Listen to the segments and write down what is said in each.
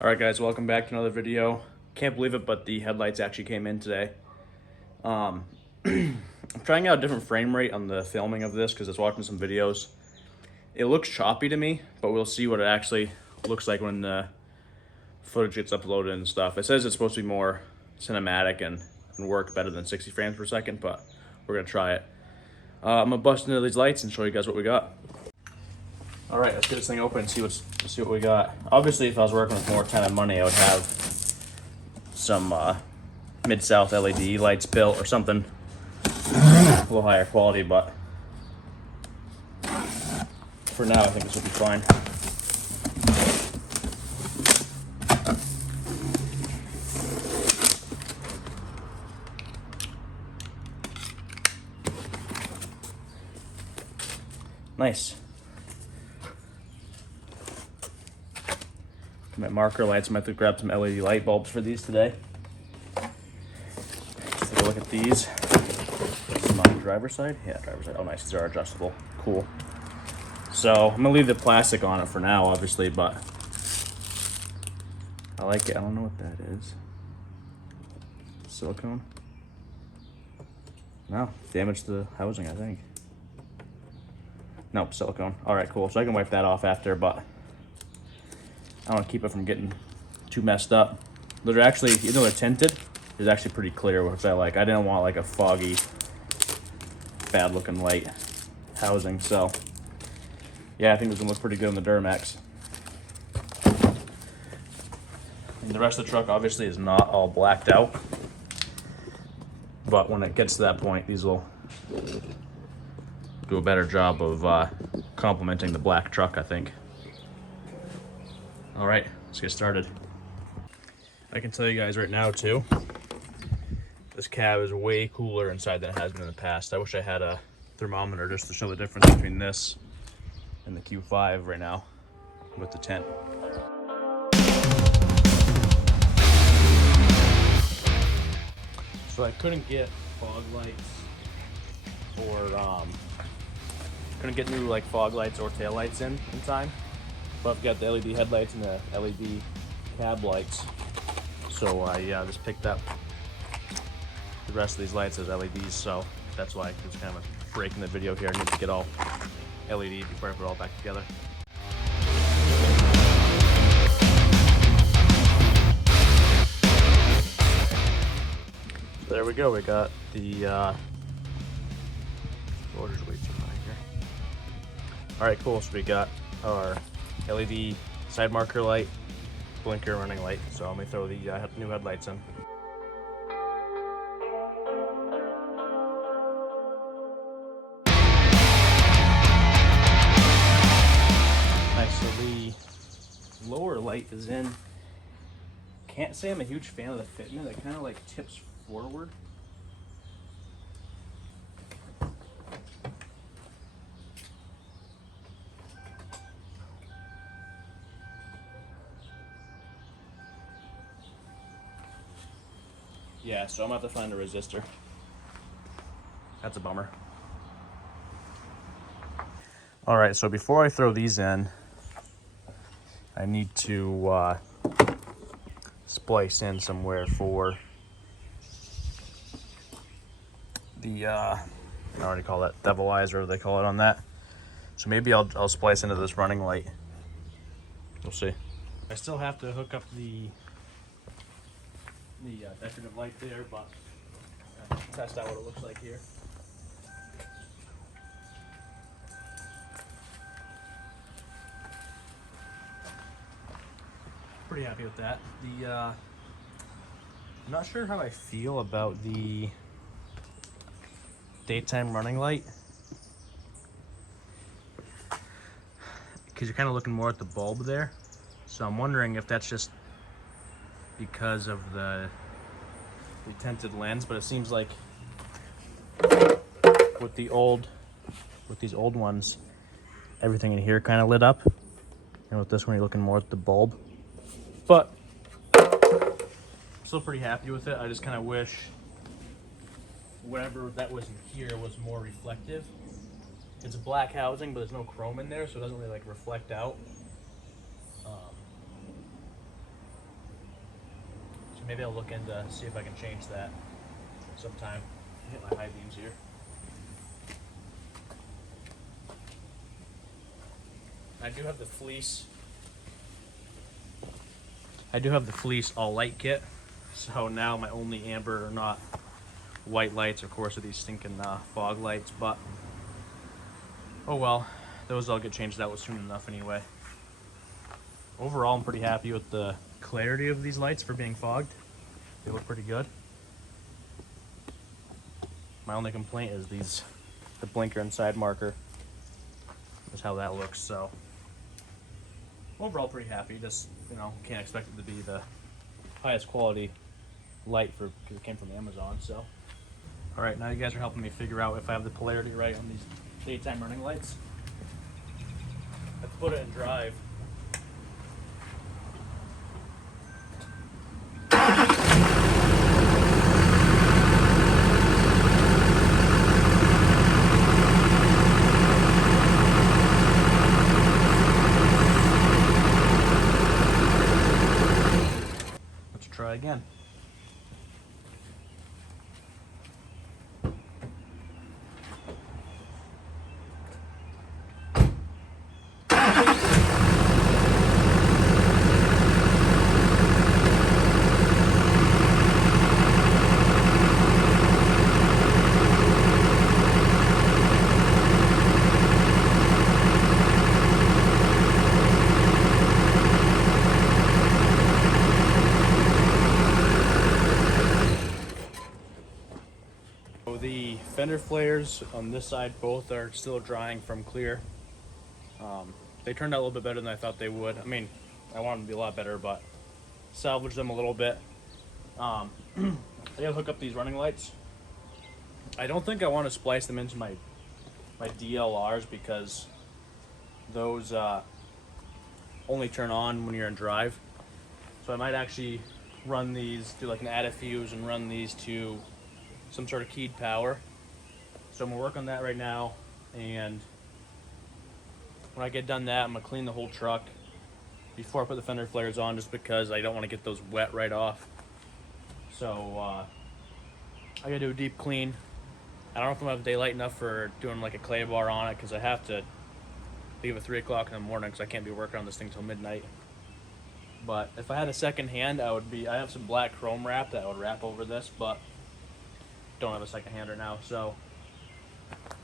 Alright guys, welcome back to another video. Can't believe it, but the headlights actually came in today. I'm trying out a different frame rate on the filming of this because I was watching some videos. It looks choppy to me, but we'll see what it actually looks like when the footage gets uploaded and stuff. It says it's supposed to be more cinematic and work better than 60 frames per second, but we're going to try it. I'm going to bust into these lights and show you guys what we got. All right, let's get this thing open and see what we got. Obviously, if I was working with more time and money, I would have some Mid-South LED lights built or something a little higher quality, but for now, I think this will be fine. Nice. My marker lights, I might have to grab some LED light bulbs for these today. Let's take a look at these. My driver's side? Yeah, driver's side. Oh, nice. These are adjustable. Cool. So I'm gonna leave the plastic on it for now, obviously, but I like it. I don't know what that is. Silicone? No, damaged the housing, I think. Nope, silicone. All right, cool. So I can wipe that off after, but I want to keep it from getting too messed up. They're actually, even though they're tinted, it's actually pretty clear, which I like. I didn't want like a foggy, bad looking light housing, so yeah, I think this is gonna look pretty good on the Duramax. And the rest of the truck obviously is not all blacked out, but when it gets to that point, these will do a better job of complementing the black truck, I think. All right, let's get started. I can tell you guys right now too, this cab is way cooler inside than it has been in the past. I wish I had a thermometer just to show the difference between this and the Q5 right now with the tent. So I couldn't get fog lights or couldn't get new like fog lights or tail lights in time. But I've got the LED headlights and the LED cab lights. So I just picked up the rest of these lights as LEDs, so that's why it's kind of a break in the video here. I need to get all LED before I put it all back together. So there we go, we got the border's way too high here. Alright, cool, so we got our LED side marker light, blinker, running light. So let me throw the new headlights in. Nice, so the lower light is in. Can't say I'm a huge fan of the fitment. It kind of like tips forward. Yeah, so I'm gonna have to find a resistor. That's a bummer. All right, so before I throw these in, I need to splice in somewhere for the, I already call that devil eyes, or they call it on that. So maybe I'll splice into this running light. We'll see. I still have to hook up the decorative light there, but test out what it looks like here. Pretty happy with that. I'm not sure how I feel about the daytime running light, because you're kind of looking more at the bulb there. So I'm wondering if that's just because of the tinted lens, but it seems like with these old ones, everything in here kind of lit up, and with this one you're looking more at the bulb. But still pretty happy with it. I just kind of wish whatever that was in here was more reflective. It's a black housing, but there's no chrome in there, so it doesn't really like reflect out. maybe I'll look into see if I can change that sometime. Hit my high beams here. I do have the fleece. All light kit. So now my only amber are not white lights, of course, are these stinking fog lights, but oh well, those all get changed out soon enough anyway. Overall, I'm pretty happy with the clarity of these lights for being fogged. They look pretty good. My only complaint is the blinker and side marker is how that looks. So overall, pretty happy. Just, you know, can't expect it to be the highest quality light because it came from Amazon. So all right, now you guys are helping me figure out if I have the polarity right on these daytime running lights. I have to put it in drive. Let's try again. The fender flares on this side both are still drying from clear. They turned out a little bit better than I thought they would. I mean, I wanted them to be a lot better, but salvaged them a little bit. I gotta hook up these running lights. I don't think I want to splice them into my DLRs because those only turn on when you're in drive. So I might actually run these, do like an add a fuse and run these to some sort of keyed power. So I'm gonna work on that right now, and when I get done that, I'm gonna clean the whole truck before I put the fender flares on, just because I don't want to get those wet right off. So I gotta do a deep clean. I don't know if I'm gonna have daylight enough for doing like a clay bar on it, because I have to leave at 3 o'clock in the morning because I can't be working on this thing till midnight. But if I had a second hand, I have some black chrome wrap that I would wrap over this, but don't have a second hand right now. So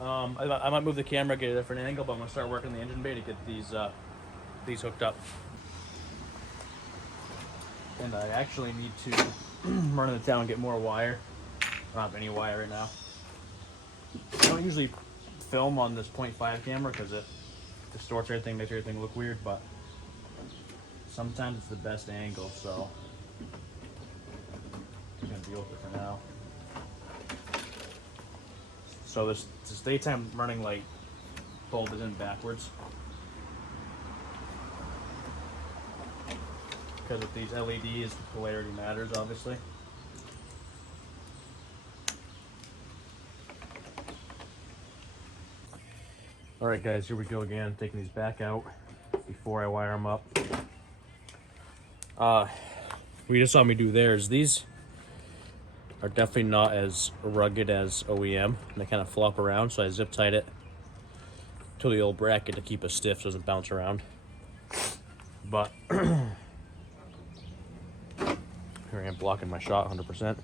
I might move the camera, get a different angle, but I'm gonna start working the engine bay to get these hooked up. And I actually need to run into town and get more wire. I don't have any wire right now. I don't usually film on this 0.5 camera because it distorts everything, makes everything look weird, but sometimes it's the best angle, so I'm gonna deal with it for now. So this daytime running light bulb is in backwards, because with these LEDs, the polarity matters, obviously. All right, guys, here we go again, taking these back out before I wire them up. We just saw me do theirs. These are definitely not as rugged as OEM, and they kind of flop around, so I zip tied it to the old bracket to keep it stiff so it doesn't bounce around. But here I am blocking my shot 100%.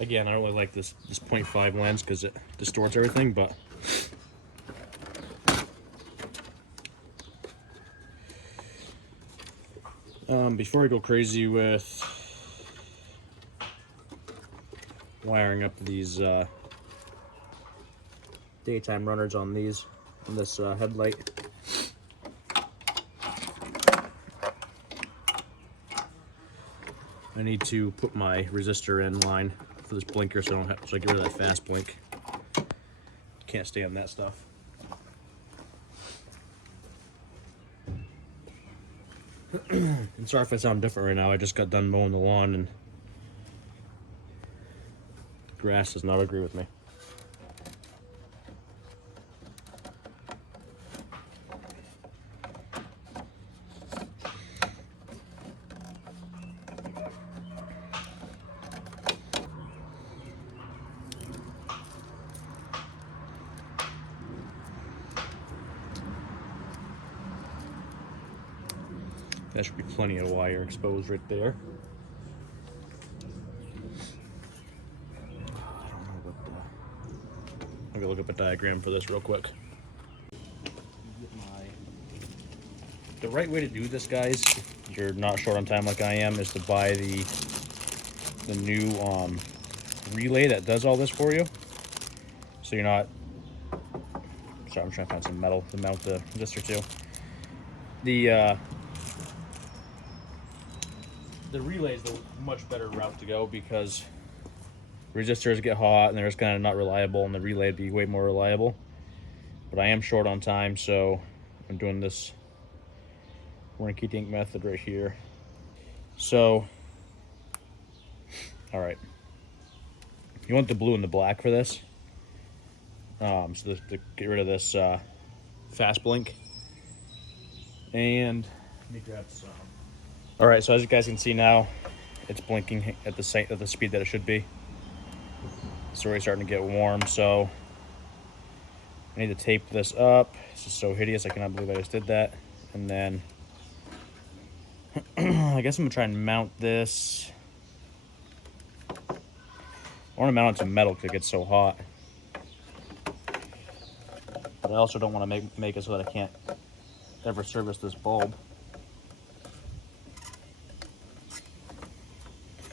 Again, I don't really like this 0.5 lens because it distorts everything, but before I go crazy with wiring up these daytime runners on this headlight, I need to put my resistor in line for this blinker so I get rid of that fast blink. Can't stay on that stuff. And sorry if I sound different right now. I just got done mowing the lawn and the grass does not agree with me. That should be plenty of wire exposed right there. I don't know what the... I'm gonna look up a diagram for this real quick. The right way to do this, guys, if you're not short on time like I am, is to buy the new relay that does all this for you. So you're not... Sorry, I'm trying to find some metal to mount the resistor to. The relay is the much better route to go because resistors get hot and they're just kind of not reliable, and the relay would be way more reliable. But I am short on time, so I'm doing this Rinky Dink method right here. So, all right, you want the blue and the black for this. So to get rid of this fast blink. And let me grab some. All right, so as you guys can see now, it's blinking at the speed that it should be. It's already starting to get warm, so I need to tape this up. This is so hideous, I cannot believe I just did that. And then I guess I'm gonna try and mount this. I want to mount it to metal because it gets so hot. But I also don't want to make it so that I can't ever service this bulb.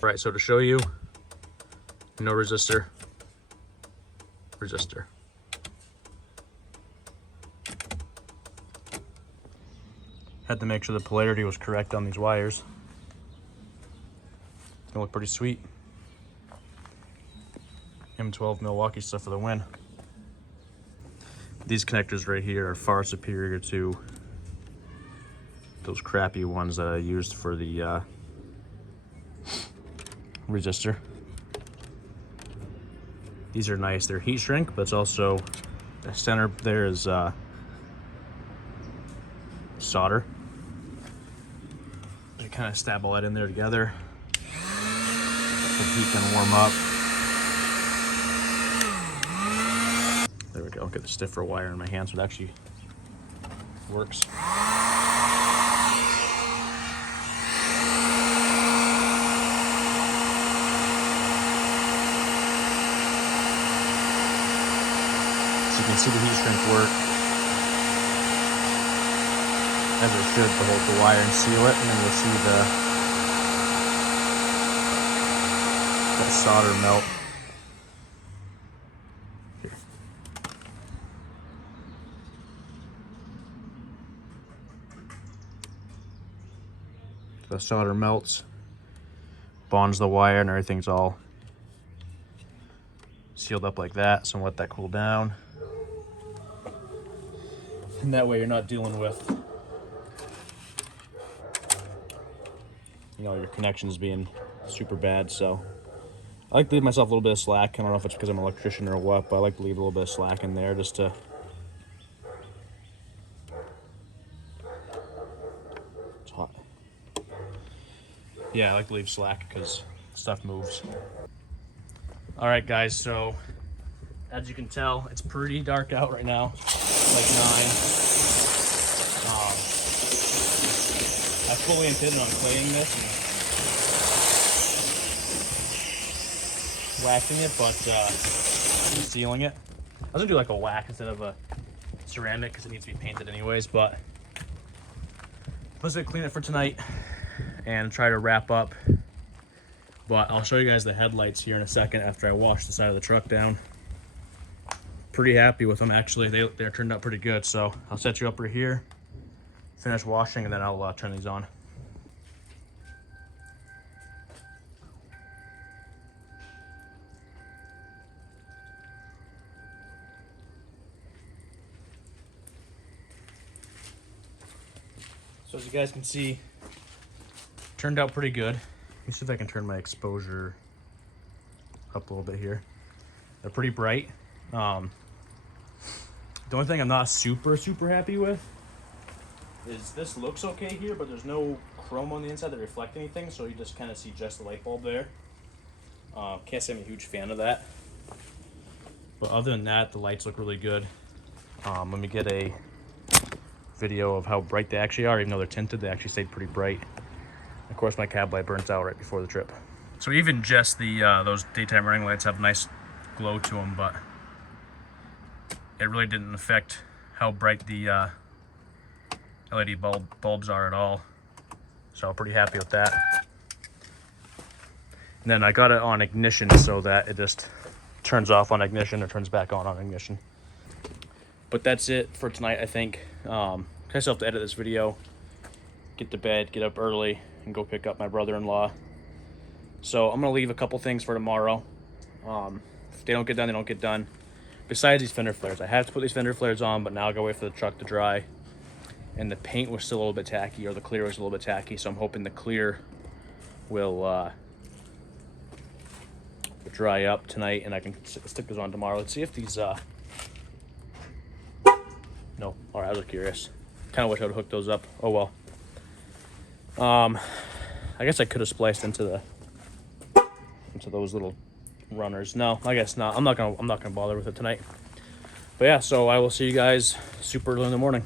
All right, so to show you, no resistor, resistor. Had to make sure the polarity was correct on these wires. It's gonna look pretty sweet. M12 Milwaukee stuff for the win. These connectors right here are far superior to those crappy ones that I used for the resistor. These are nice. They're heat shrink, but it's also the center there is solder. You kind of stab all that in there together. The heat can warm up. There we go. Get the stiffer wire in my hand so it actually works. So you can see the heat shrink work as it should to hold the wire and seal it, and then you'll see that solder melt. Here. The solder melts, bonds the wire, and everything's all sealed up like that. So let that cool down. And that way you're not dealing with, you know, your connections being super bad. So I like to leave myself a little bit of slack. I don't know if it's because I'm an electrician or what, but I like to leave a little bit of slack in there just to... It's hot. Yeah, I like to leave slack because stuff moves. All right, guys, so as you can tell, it's pretty dark out right now. It's like 9. I fully intended on claying this and waxing it, but sealing it. I was gonna do like a wax instead of a ceramic because it needs to be painted anyways, but I was gonna clean it for tonight and try to wrap up. But I'll show you guys the headlights here in a second after I wash the side of the truck down. Pretty happy with them, actually. They're turned out pretty good, so I'll set you up right here, finish washing, and then I'll turn these on. So as you guys can see, turned out pretty good. Let me see if I can turn my exposure up a little bit here. They're pretty bright. The only thing I'm not super happy with is this looks okay here, but there's no chrome on the inside that reflect anything, so you just kind of see just the light bulb there. Can't say I'm a huge fan of that. But other than that, the lights look really good. Let me get a video of how bright they actually are. Even though they're tinted, they actually stayed pretty bright. Of course, my cab light burnt out right before the trip. So even just the those daytime running lights have a nice glow to them, but it really didn't affect how bright the LED bulbs are at all. So I'm pretty happy with that. And then I got it on ignition so that it just turns off on ignition or turns back on ignition. But that's it for tonight, I think. I still have to edit this video, get to bed, get up early, and go pick up my brother-in-law. So I'm gonna leave a couple things for tomorrow. If they don't get done, they don't get done. Besides these fender flares, I have to put these fender flares on, but now I gotta wait for the truck to dry. And the paint was still a little bit tacky, or the clear was a little bit tacky, so I'm hoping the clear will dry up tonight and I can stick those on tomorrow. Let's see if these no, all right, I was curious. Kind of wish I would hook those up. Oh well. I guess I could have spliced into those little runners. No, I guess not. I'm not gonna bother with it tonight. But yeah, so I will see you guys super early in the morning.